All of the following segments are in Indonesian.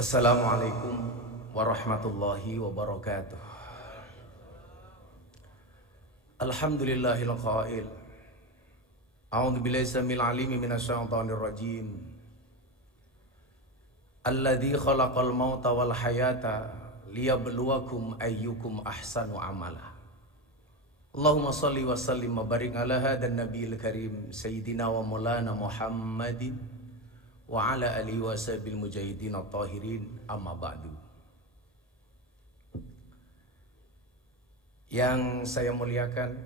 Assalamualaikum warahmatullahi wabarakatuh. Alhamdulillahil qail. A'udzu billahi samil alimi minasyaitonir rajim. Alladzi khalaqal mauta wal hayata liyabluwakum ayyukum ahsanu amala. Allahumma shalli wa sallim wa barik ala hadan nabiyil karim sayyidina wa maulana Muhammadin wa ala alihi wa sahbihi mujahidin at-tahirin, amma ba'du. Yang saya muliakan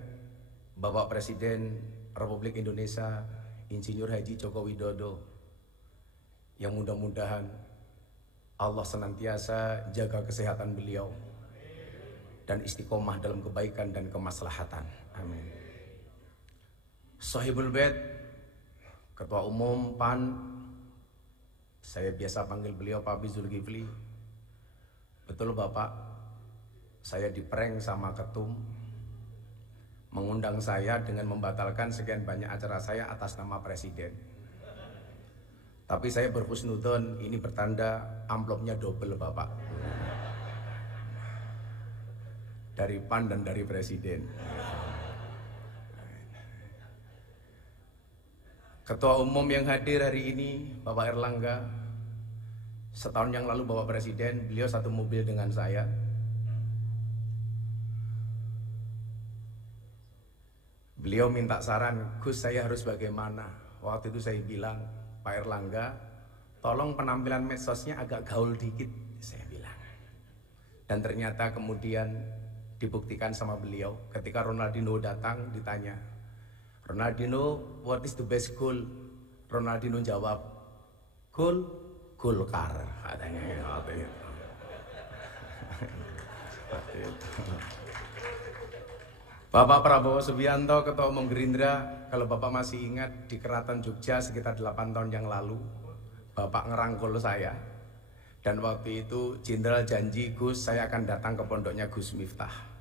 Bapak Presiden Republik Indonesia Insinyur Haji Joko Widodo, yang mudah-mudahan Allah senantiasa jaga kesehatan beliau dan istiqomah dalam kebaikan dan kemaslahatan. Amin. Sahibul Bait, Ketua Umum PAN, saya biasa panggil beliau Pak Zulkifli. Betul Bapak, saya diprank sama ketum, mengundang saya dengan membatalkan sekian banyak acara saya atas nama Presiden. Tapi saya berhusnudzon, ini bertanda amplopnya double Bapak, dari PAN dan dari Presiden. Ketua Umum yang hadir hari ini Bapak Erlangga. Setahun yang lalu Bapak Presiden, beliau satu mobil dengan saya. Beliau minta saran, Gus saya harus bagaimana. Waktu itu saya bilang, Pak Erlangga, tolong penampilan medsosnya agak gaul dikit, saya bilang. Dan ternyata kemudian dibuktikan sama beliau. Ketika Ronaldinho datang ditanya, Ronaldinho, what is the best goal? Ronaldinho jawab, Golkar, katanya. Bapak Prabowo Subianto, Ketua Umum Gerindra, kalau Bapak masih ingat di Keraton Jogja sekitar 8 tahun yang lalu, Bapak ngerangkul saya. Dan waktu itu Jenderal janji, Gus saya akan datang ke pondoknya Gus Miftah.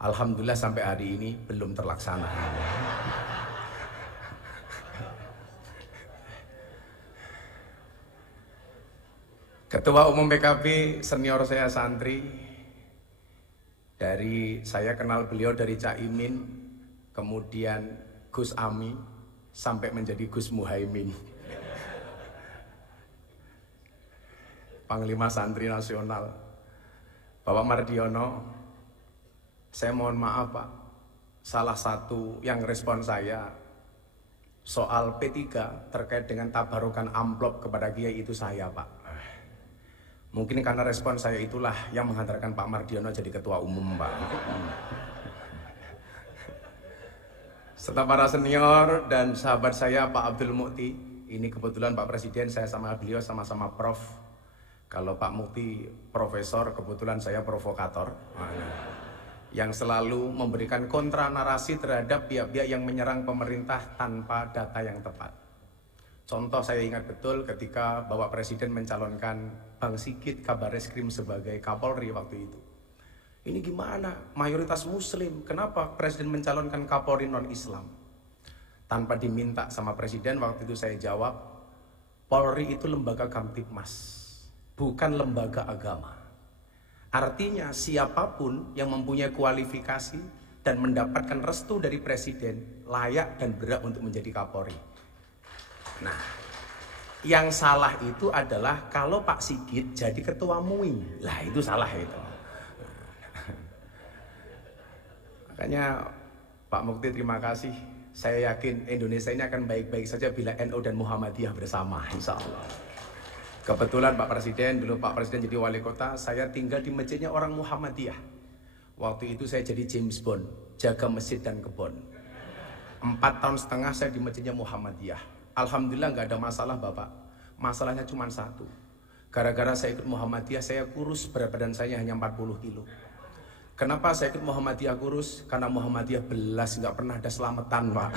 Alhamdulillah sampai hari ini belum terlaksana. Ketua Umum PKB senior saya santri, dari saya kenal beliau dari Cak Imin, kemudian Gus Ami, sampai menjadi Gus Muhaimin, Panglima Santri Nasional, Bapak Mardiono. Saya mohon maaf Pak, salah satu yang respon saya soal P3 terkait dengan tabarukan amplop kepada Kiai itu saya Pak. Mungkin karena respon saya itulah yang menghantarkan Pak Mardiono jadi Ketua Umum Pak. Serta para senior dan sahabat saya Pak Abdul Mukti, ini kebetulan Pak Presiden saya sama beliau sama-sama prof. Kalau Pak Mukti profesor, kebetulan saya provokator, yang selalu memberikan kontra narasi terhadap pihak-pihak yang menyerang pemerintah tanpa data yang tepat. Contoh saya ingat betul ketika Bapak Presiden mencalonkan Bang Sigit Kabareskrim sebagai Kapolri waktu itu. Ini gimana? Mayoritas Muslim, kenapa Presiden mencalonkan Kapolri non-Islam? Tanpa diminta sama Presiden, waktu itu saya jawab, Polri itu lembaga Kamtibmas, bukan lembaga agama. Artinya siapapun yang mempunyai kualifikasi dan mendapatkan restu dari Presiden layak dan berhak untuk menjadi Kapolri. Nah, yang salah itu adalah kalau Pak Sigit jadi Ketua MUI. Lah itu salah itu. Makanya Pak Mukti terima kasih. Saya yakin Indonesia ini akan baik-baik saja bila NU dan Muhammadiyah bersama, insya Allah. Kebetulan Pak Presiden, dulu Pak Presiden jadi wali kota, saya tinggal di masjidnya orang Muhammadiyah. Waktu itu saya jadi James Bond, jaga masjid dan kebon. 4,5 tahun saya di masjidnya Muhammadiyah. Alhamdulillah nggak ada masalah Bapak. Masalahnya cuma satu. Gara-gara saya ikut Muhammadiyah, saya kurus, berat badan saya hanya 40 kilo. Kenapa saya ikut Muhammadiyah kurus? Karena Muhammadiyah belas, nggak pernah ada selamatan Pak.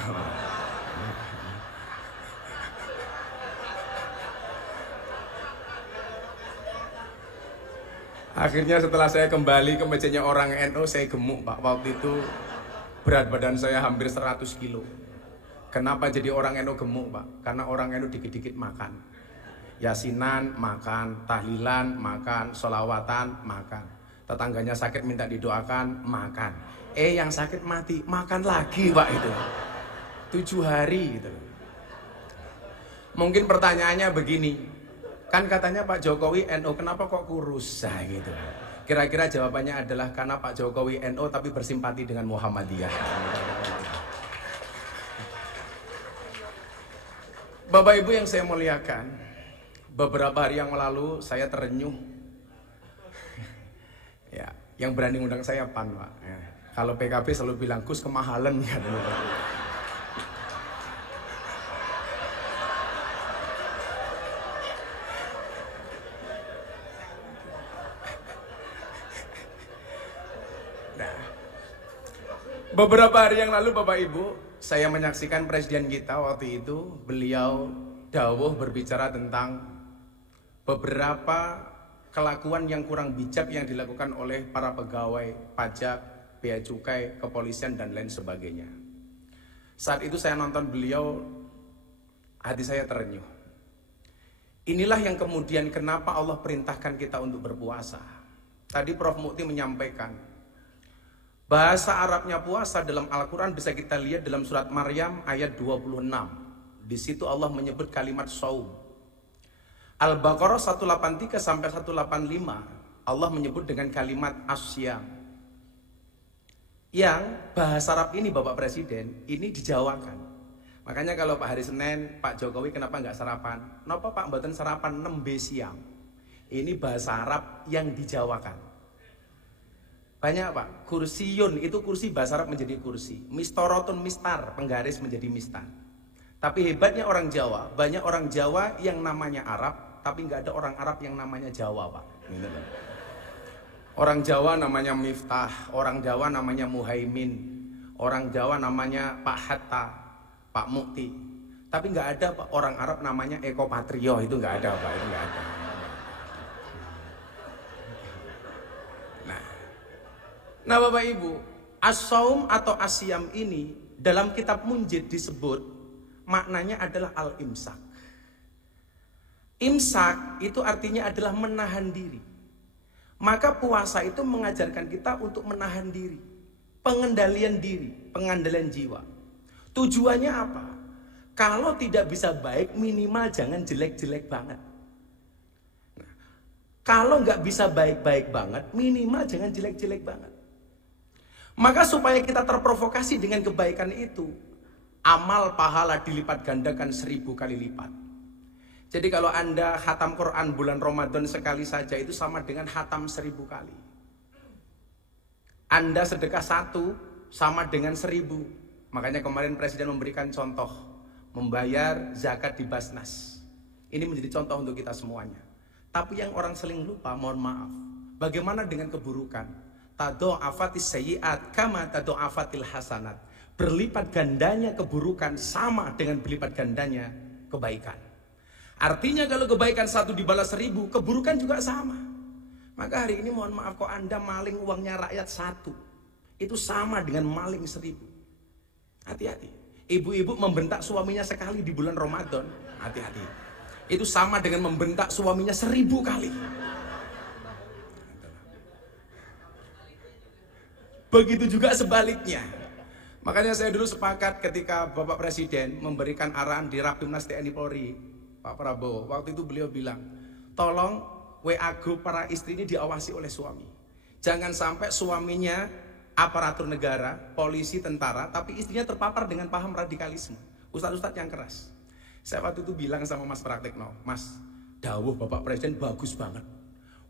Akhirnya setelah saya kembali ke masjidnya orang NU, saya gemuk Pak. Waktu itu berat badan saya hampir 100 kilo. Kenapa jadi orang NU gemuk Pak? Karena orang NU dikit-dikit makan. Yasinan makan, tahlilan makan, sholawatan makan. Tetangganya sakit minta didoakan makan. Yang sakit mati makan lagi Pak itu. 7 hari gitu. Mungkin pertanyaannya begini, kan katanya Pak Jokowi NU, kenapa kok kurus? Nah, gitu. Kira-kira jawabannya adalah karena Pak Jokowi NU tapi bersimpati dengan Muhammadiyah. Bapak Ibu yang saya muliakan, beberapa hari yang lalu saya terenyuh. Ya, yang berani undang saya PAN, Pak. Ya. Kalau PKB selalu bilang Gus kemahalan kan. Nah, beberapa hari yang lalu Bapak Ibu, saya menyaksikan presiden kita waktu itu, beliau dawuh berbicara tentang beberapa kelakuan yang kurang bijak yang dilakukan oleh para pegawai pajak, bea cukai, kepolisian dan lain sebagainya. Saat itu saya nonton beliau, hati saya terenyuh. Inilah yang kemudian kenapa Allah perintahkan kita untuk berpuasa. Tadi Prof Mukti menyampaikan bahasa Arabnya puasa dalam Al-Quran bisa kita lihat dalam surat Maryam ayat 26. Di situ Allah menyebut kalimat saum. Al-Baqarah 183 sampai 185 Allah menyebut dengan kalimat asyam. Yang bahasa Arab ini Bapak Presiden ini dijawakan. Makanya kalau Pak hari Senin Pak Jokowi kenapa nggak sarapan? Kenapa Pak mboten sarapan nembe siang? Ini bahasa Arab yang dijawakan. Banyak Pak, kursiyun itu kursi bahasa Arab menjadi kursi. Mistorotun mistar, penggaris menjadi mistar. Tapi hebatnya orang Jawa, banyak orang Jawa yang namanya Arab tapi nggak ada orang Arab yang namanya Jawa Pak. Orang Jawa namanya Miftah, orang Jawa namanya Muhaimin, orang Jawa namanya Pak Hatta, Pak Mukti. Tapi nggak ada Pak orang Arab namanya Eko Patrio, itu nggak ada Pak, itu nggak ada. Nah Bapak Ibu, as-saum atau asyam ini dalam kitab Munjid disebut maknanya adalah al-imsak. Imsak itu artinya adalah menahan diri. Maka puasa itu mengajarkan kita untuk menahan diri, pengendalian diri, pengandalian jiwa. Tujuannya apa? Kalau tidak bisa baik, minimal jangan jelek-jelek banget. Nah, kalau nggak bisa baik-baik banget, minimal jangan jelek-jelek banget. Maka supaya kita terprovokasi dengan kebaikan itu, amal pahala dilipat gandakan 1000 kali lipat. Jadi kalau Anda khatam Quran bulan Ramadan sekali saja itu sama dengan khatam 1000 kali. Anda sedekah 1 sama dengan 1000. Makanya kemarin Presiden memberikan contoh membayar zakat di Basnas. Ini menjadi contoh untuk kita semuanya. Tapi yang orang sering lupa, mohon maaf, bagaimana dengan keburukan? Tado'afatis sayyi'at kama tado'afatil hasanat. Berlipat gandanya keburukan sama dengan berlipat gandanya kebaikan. Artinya kalau kebaikan 1 dibalas 1000, keburukan juga sama. Maka hari ini mohon maaf, kok Anda maling uangnya rakyat 1, itu sama dengan maling 1000. Hati-hati. Ibu-ibu membentak suaminya sekali di bulan Ramadan, hati-hati. Itu sama dengan membentak suaminya 1000 kali. Begitu juga sebaliknya. Makanya saya dulu sepakat ketika Bapak Presiden memberikan arahan di Rapimnas TNI Polri, Pak Prabowo, waktu itu beliau bilang, tolong WA grup para istri ini diawasi oleh suami. Jangan sampai suaminya aparatur negara, polisi, tentara, tapi istrinya terpapar dengan paham radikalisme. Ustadz-ustadz yang keras. Saya waktu itu bilang sama Mas Praktekno, Mas, dawuh Bapak Presiden bagus banget.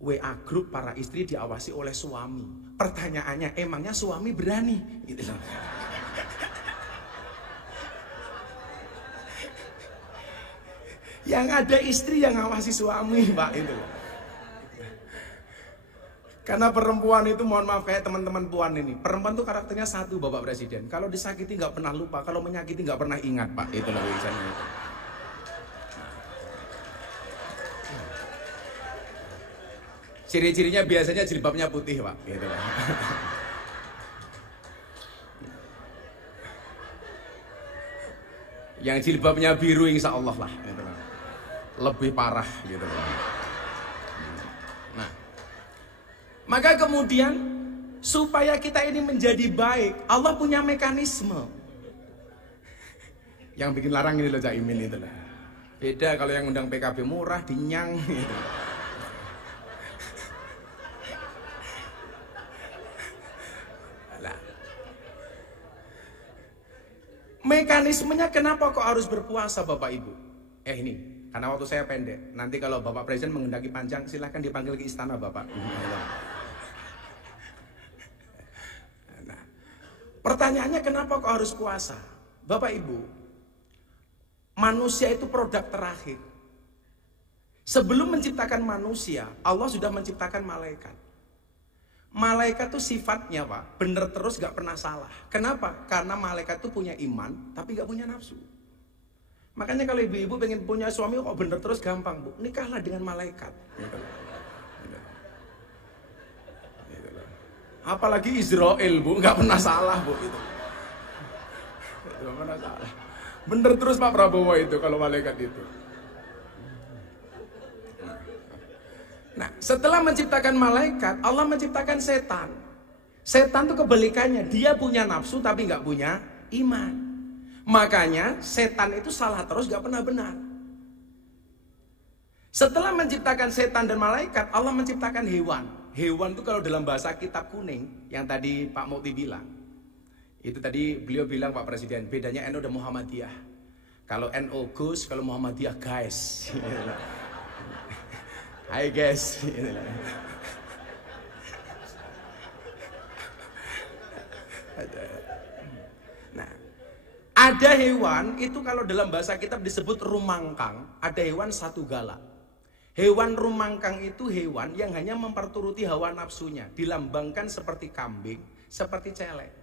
WA grup para istri diawasi oleh suami. Pertanyaannya, emangnya suami berani? Gitu loh. Yang ada istri yang ngawasi suami, Pak, itu. Karena perempuan itu, mohon maaf, kayak teman-teman puan ini, perempuan tuh karakternya satu, Bapak Presiden. Kalau disakiti nggak pernah lupa, kalau menyakiti nggak pernah ingat, Pak. Itu loh misalnya. Ciri-cirinya biasanya jilbabnya putih, Pak. Gitu loh. Yang jilbabnya biru, insya Allah lah. Gitu loh. lebih parah gitu. Nah, maka kemudian supaya kita ini menjadi baik, Allah punya mekanisme. Yang bikin larang ini loh Cak Imin itu lah. Beda kalau yang undang PKB murah dinyang gitu. Nah, mekanismenya kenapa kok harus berpuasa Bapak Ibu? Ini karena waktu saya pendek. Nanti kalau Bapak Presiden menghendaki panjang, silahkan dipanggil ke istana Bapak. Nah, pertanyaannya kenapa kok harus puasa? Bapak Ibu, manusia itu produk terakhir. Sebelum menciptakan manusia, Allah sudah menciptakan malaikat. Malaikat itu sifatnya Pak, bener terus gak pernah salah. Kenapa? Karena malaikat itu punya iman, tapi gak punya nafsu. Makanya kalau ibu-ibu pengen punya suami kok bener terus gampang Bu, nikahlah dengan malaikat. Apalagi Israel Bu, gak pernah salah Bu itu. Gak pernah salah. Bener terus Pak Prabowo itu kalau malaikat itu. Nah, setelah menciptakan malaikat, Allah menciptakan setan. Setan itu kebalikannya, dia punya nafsu tapi nggak punya iman. Makanya setan itu salah terus, nggak pernah benar. Setelah menciptakan setan dan malaikat, Allah menciptakan hewan. Hewan itu kalau dalam bahasa kitab kuning, yang tadi Pak Mukti bilang, itu tadi beliau bilang Pak Presiden, bedanya NU dan Muhammadiyah. Kalau NU Gus, kalau Muhammadiyah guys. Hai guys. Nah, ada hewan itu kalau dalam bahasa kitab disebut rumangkang. Ada hewan satu gala. Hewan rumangkang itu hewan yang hanya memperturuti hawa nafsunya, dilambangkan seperti kambing, seperti celeng.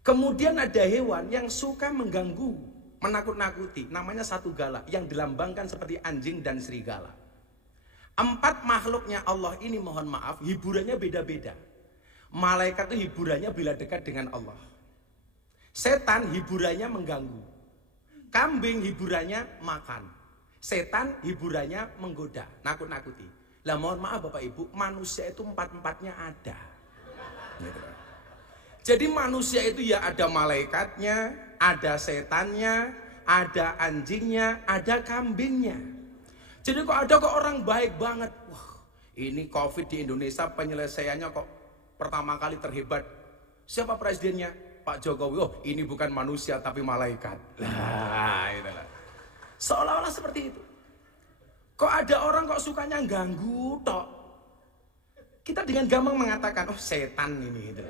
Kemudian ada hewan yang suka mengganggu, menakut-nakuti, namanya satu gala, yang dilambangkan seperti anjing dan serigala. Empat makhluknya Allah ini mohon maaf hiburannya beda-beda. Malaikat itu hiburannya bila dekat dengan Allah. Setan hiburannya mengganggu. Kambing hiburannya makan. Setan hiburannya menggoda, nakut-nakuti. Lah mohon maaf Bapak Ibu, manusia itu empat-empatnya ada. Jadi manusia itu ya ada malaikatnya, ada setannya, ada anjingnya, ada kambingnya. Jadi kok ada orang baik banget. Wah, ini COVID di Indonesia penyelesaiannya kok pertama kali terhebat. Siapa presidennya? Pak Jokowi. Oh, ini bukan manusia tapi malaikat. Lah, itulah. Seolah-olah seperti itu. Kok ada orang kok sukanya ganggu tok. Kita dengan gampang mengatakan, oh setan ini gitu.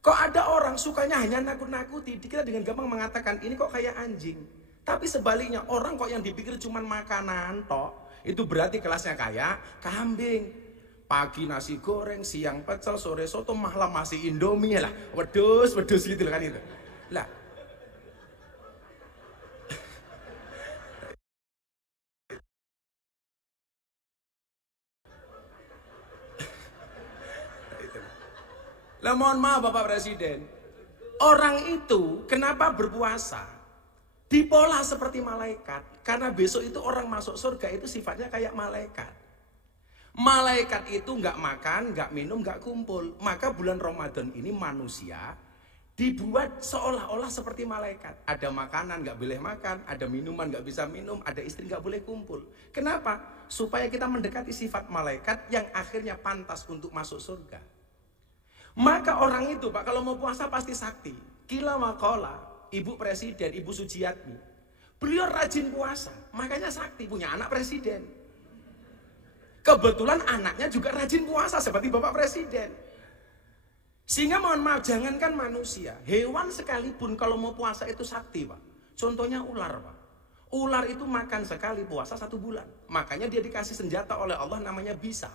Kok ada orang sukanya hanya nakut-nakuti. Kita dengan gampang mengatakan, ini kok kayak anjing. Tapi sebaliknya, orang kok yang dipikir cuma makanan tok, itu berarti kelasnya kayak kambing. Pagi nasi goreng, siang pecel, sore soto, malam masih Indomie lah. Wedus gitu kan itu. Lah. Lah mohon maaf Bapak Presiden. Orang itu kenapa berpuasa? Dipola seperti malaikat. Karena besok itu orang masuk surga itu sifatnya kayak malaikat. Malaikat itu nggak makan, nggak minum, nggak kumpul. Maka bulan Ramadan ini manusia dibuat seolah-olah seperti malaikat. Ada makanan nggak boleh makan, ada minuman nggak bisa minum, ada istri nggak boleh kumpul. Kenapa? Supaya kita mendekati sifat malaikat yang akhirnya pantas untuk masuk surga. Maka orang itu Pak kalau mau puasa pasti sakti. Kila makola. Ibu Presiden, Ibu Sujiatmi, beliau rajin puasa, makanya sakti, punya anak presiden. Kebetulan anaknya juga rajin puasa seperti Bapak Presiden. Sehingga mohon maaf, jangankan manusia, hewan sekalipun kalau mau puasa itu sakti Pak. Contohnya ular Pak. Ular itu makan sekali puasa 1 bulan. Makanya dia dikasih senjata oleh Allah namanya bisa.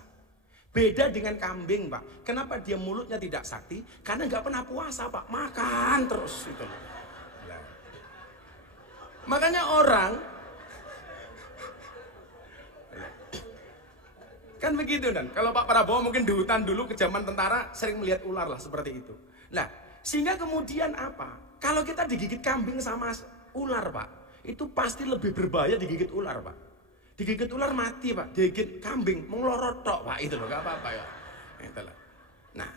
Beda dengan kambing Pak. Kenapa dia mulutnya tidak sakti? Karena nggak pernah puasa Pak, makan terus itu. Makanya orang kan begitu dan kalau Pak Prabowo mungkin di hutan dulu ke zaman tentara sering melihat ular lah seperti itu. Nah, sehingga kemudian apa? Kalau kita digigit kambing sama ular Pak, itu pasti lebih berbahaya digigit ular, Pak. Digigit ular mati, Pak. Digigit kambing melorot tok, Pak. Itu loh, gak apa-apa ya. Itulah. Nah,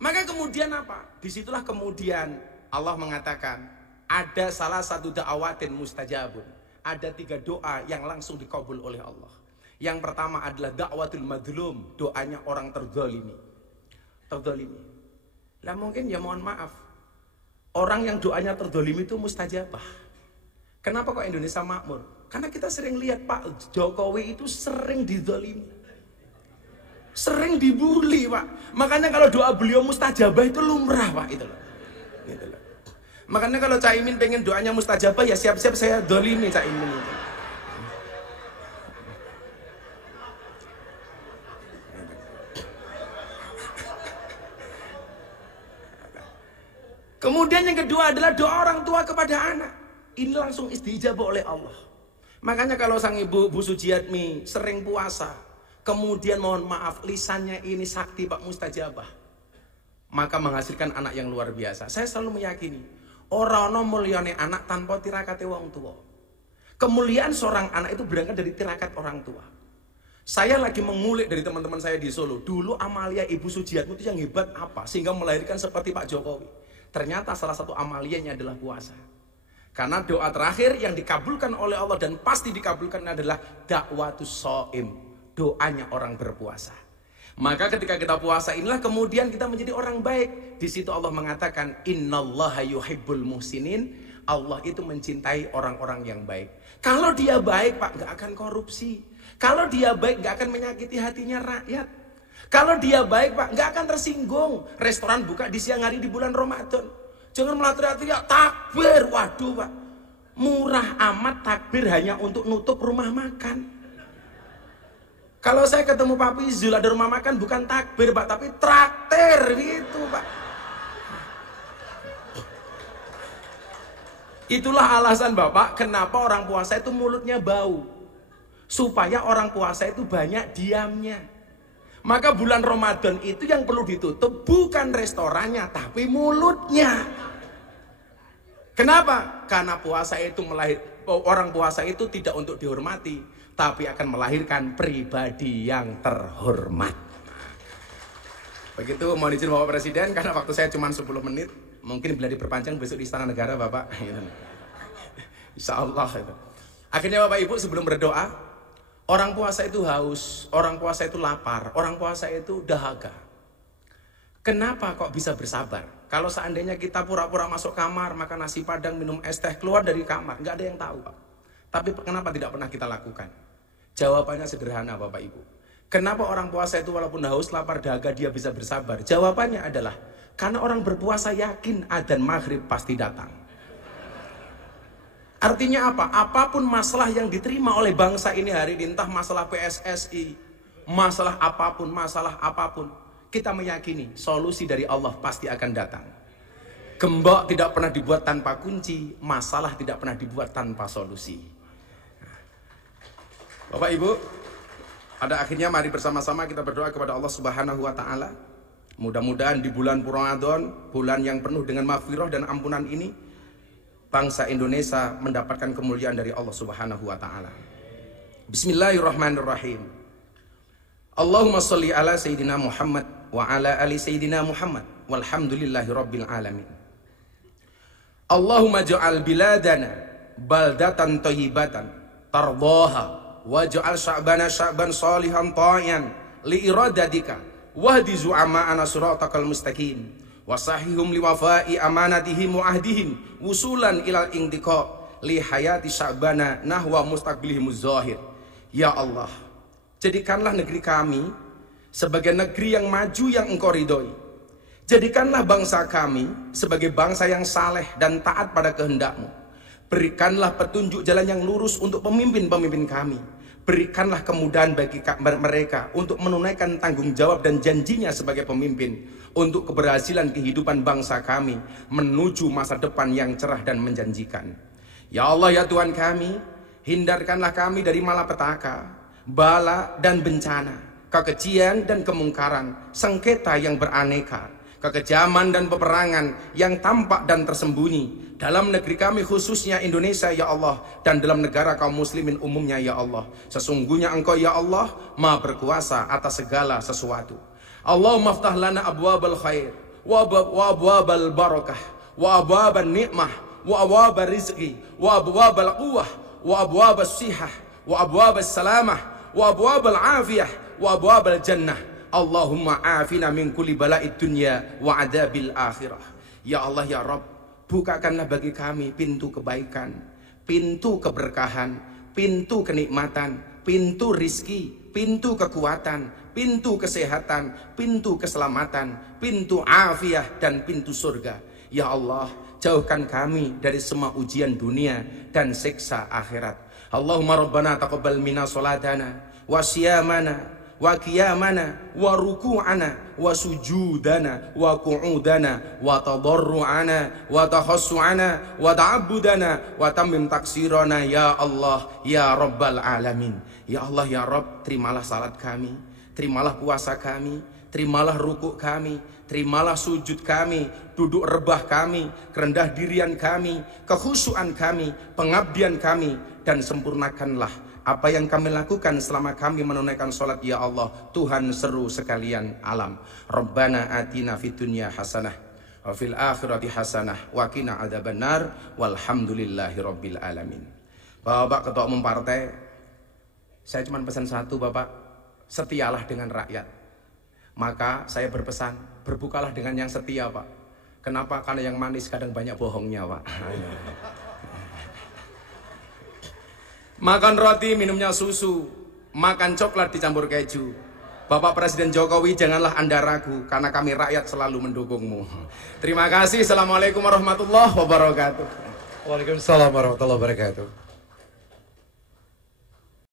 maka kemudian apa? Disitulah kemudian Allah mengatakan ada salah satu da'awatin mustajabun. Ada 3 doa yang langsung dikabul oleh Allah. Yang pertama adalah da'watul madlum, doanya orang terzalimi. Terzalimi. Lah mungkin ya mohon maaf, orang yang doanya terzalimi itu mustajabah. Kenapa kok Indonesia makmur? Karena kita sering lihat Pak Jokowi itu sering dizalimi, sering dibully, Pak. Makanya kalau doa beliau mustajabah itu lumrah, Pak. Itu loh. Gitu loh. Makanya kalau Caimin pengen doanya mustajabah, ya siap-siap saya zalimi Caimin itu. Kemudian yang kedua adalah doa orang tua kepada anak. Ini langsung istijabah oleh Allah. Makanya kalau sang ibu Bu Sujiatmi sering puasa, kemudian mohon maaf lisannya ini sakti Pak mustajabah, maka menghasilkan anak yang luar biasa. Saya selalu meyakini ora ana mulyane anak tanpa tirakate wong tua. Kemuliaan seorang anak itu berangkat dari tirakat orang tua. Saya lagi mengulik dari teman-teman saya di Solo. Dulu amalia Ibu Sujiatmi itu yang hebat apa sehingga melahirkan seperti Pak Jokowi. Ternyata salah satu amalianya adalah puasa. Karena doa terakhir yang dikabulkan oleh Allah dan pasti dikabulkan adalah dakwatus shaim, doanya orang berpuasa. Maka ketika kita puasa inilah kemudian kita menjadi orang baik. Di situ Allah mengatakan innallaha yuhibbul muhsinin. Allah itu mencintai orang-orang yang baik. Kalau dia baik, Pak, nggak akan korupsi. Kalau dia baik, nggak akan menyakiti hatinya rakyat. Kalau dia baik, Pak, nggak akan tersinggung. Restoran buka di siang hari di bulan Ramadan. Jangan malah teriak-teriak takbir. Waduh, Pak, murah amat takbir hanya untuk nutup rumah makan. Kalau saya ketemu Pak Pizul ada rumah makan bukan takbir, Pak, tapi traktir gitu, Pak. Itulah alasan Bapak kenapa orang puasa itu mulutnya bau. Supaya orang puasa itu banyak diamnya. Maka bulan Ramadan itu yang perlu ditutup bukan restorannya tapi mulutnya. Kenapa? Karena puasa itu orang puasa itu tidak untuk dihormati, tapi akan melahirkan pribadi yang terhormat. Begitu mohon izin Bapak Presiden, karena waktu saya cuma 10 menit, mungkin bila diperpanjang besok di Istana Negara Bapak. Insya Allah itu. Akhirnya Bapak Ibu sebelum berdoa, orang puasa itu haus, orang puasa itu lapar, orang puasa itu dahaga. Kenapa kok bisa bersabar? Kalau seandainya kita pura-pura masuk kamar, makan nasi padang, minum es teh, keluar dari kamar, nggak ada yang tahu, Pak. Tapi kenapa tidak pernah kita lakukan? Jawabannya sederhana, Bapak Ibu. Kenapa orang puasa itu walaupun haus, lapar, dahaga, dia bisa bersabar? Jawabannya adalah karena orang berpuasa yakin adzan maghrib pasti datang. Artinya apa? Apapun masalah yang diterima oleh bangsa ini hari ini, entah masalah PSSI, masalah apapun, kita meyakini solusi dari Allah pasti akan datang. Gembok tidak pernah dibuat tanpa kunci, masalah tidak pernah dibuat tanpa solusi. Bapak Ibu, pada akhirnya mari bersama-sama kita berdoa kepada Allah Subhanahu wa taala. Mudah-mudahan di bulan Ramadan, bulan yang penuh dengan maghfirah dan ampunan ini, bangsa Indonesia mendapatkan kemuliaan dari Allah Subhanahu wa taala. Bismillahirrahmanirrahim. Allahumma sholli ala sayyidina Muhammad wa ala ali sayyidina Muhammad walhamdulillahi rabbil alamin. Allahumma ja'al biladana baldatan thayyibatan tardaha waj'al sya'bana sya'ban shalihan ta'ian li iradatika wahdi zu'ama'ana siratakal mustaqim wasahihum liwafai amanatihim wa ahdihim wusulan ilal intiqa li hayati sya'bana nahwa mustaqbilihimuz zahir. Ya Allah, jadikanlah negeri kami sebagai negeri yang maju yang Engkau ridhoi. Jadikanlah bangsa kami sebagai bangsa yang saleh dan taat pada kehendak-Mu. Berikanlah petunjuk jalan yang lurus untuk pemimpin-pemimpin kami. Berikanlah kemudahan bagi mereka untuk menunaikan tanggung jawab dan janjinya sebagai pemimpin untuk keberhasilan kehidupan bangsa kami menuju masa depan yang cerah dan menjanjikan. Ya Allah, ya Tuhan kami, hindarkanlah kami dari malapetaka, bala dan bencana, kekejian dan kemungkaran, sengketa yang beraneka, kekejaman dan peperangan yang tampak dan tersembunyi, dalam negeri kami khususnya Indonesia ya Allah, dan dalam negara kaum muslimin umumnya ya Allah. Sesungguhnya Engkau ya Allah Maha berkuasa atas segala sesuatu. Allahumma aftah lana abwabal khair wa abwabal barakah wa abwabal ni'mah wa abwabal rizqi wa abwabal quwwah wa abwabal sihah wa abwabal salamah wa abwabal afiyah wa abwabal jannah. Allahumma afina min kulli bala'id dunya wa adabil akhirah. Ya Allah ya Rabb, bukakanlah bagi kami pintu kebaikan, pintu keberkahan, pintu kenikmatan, pintu rizki, pintu kekuatan, pintu kesehatan, pintu keselamatan, pintu afiah, dan pintu surga. Ya Allah, jauhkan kami dari semua ujian dunia dan siksa akhirat. Allahumma rabbana taqabbal minna salatana wa siyamana wa qiyamana wa ruku'ana wa sujudana wa qu'udana wa tadarru'ana wa tahassu'ana wa ta'abbudana wa tammim taksirana ya Allah ya Rabbal alamin. Ya Allah ya Rabb, terimalah salat kami, terimalah puasa kami, terimalah rukuk kami, terimalah sujud kami, duduk rebah kami, kerendah dirian kami, kekhusyuan kami, pengabdian kami, dan sempurnakanlah apa yang kami lakukan selama kami menunaikan sholat ya Allah, Tuhan seru sekalian alam. Rabbana atina fid dunya hasanah wa fil akhirati hasanah wa qina adzabannar walhamdulillahi rabbil alamin. Bapak Ketua Umum Partai, saya cuma pesan satu Bapak, setialah dengan rakyat. Maka saya berpesan, berbukalah dengan yang setia Pak. Kenapa? Karena yang manis kadang banyak bohongnya Pak. Makan roti, minumnya susu, makan coklat dicampur keju. Bapak Presiden Jokowi, janganlah Anda ragu, karena kami rakyat selalu mendukungmu. Terima kasih. Assalamualaikum warahmatullahi wabarakatuh. Waalaikumsalam warahmatullahi wabarakatuh.